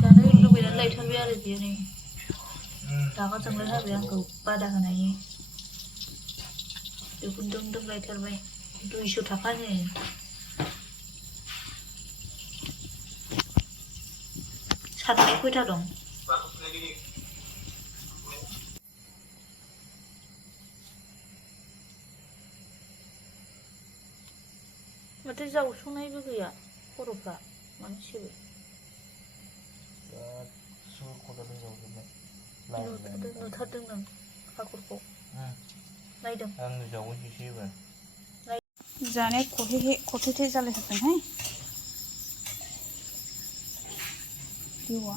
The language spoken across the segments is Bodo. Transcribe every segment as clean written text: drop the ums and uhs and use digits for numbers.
जानो लुबैनानै लायथारबाय आरो बियो नै रागा जोंलाय हाबाय आंखौ बादा होनायनि बेखौ दों दों लायथारबाय 200 थाखानि सारनाय खयथा दं माथो जावसंनायबो गैया खर'फ्रा मानो सेबो नुथारदों नों हाखरखौ नायदों आंनो जावनोसैसो एबार जानाया खथेथे जालायथारदोंहाय देवा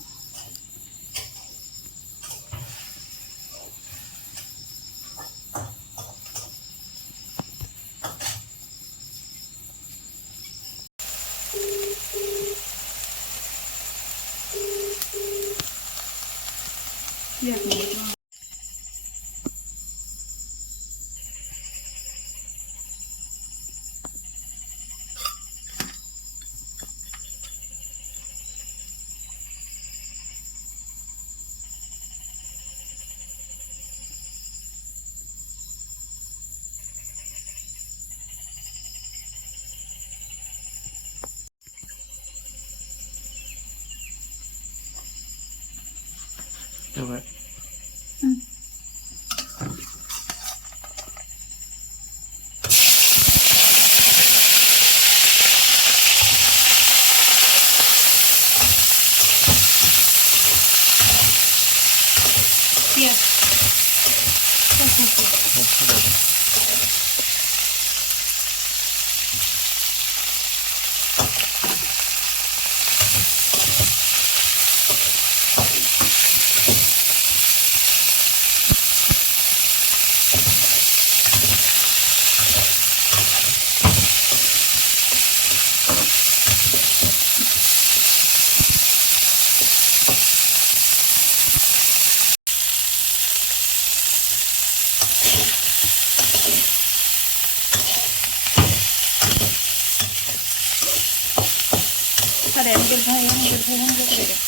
Coba. Iya. Ada yang berhayang gitu.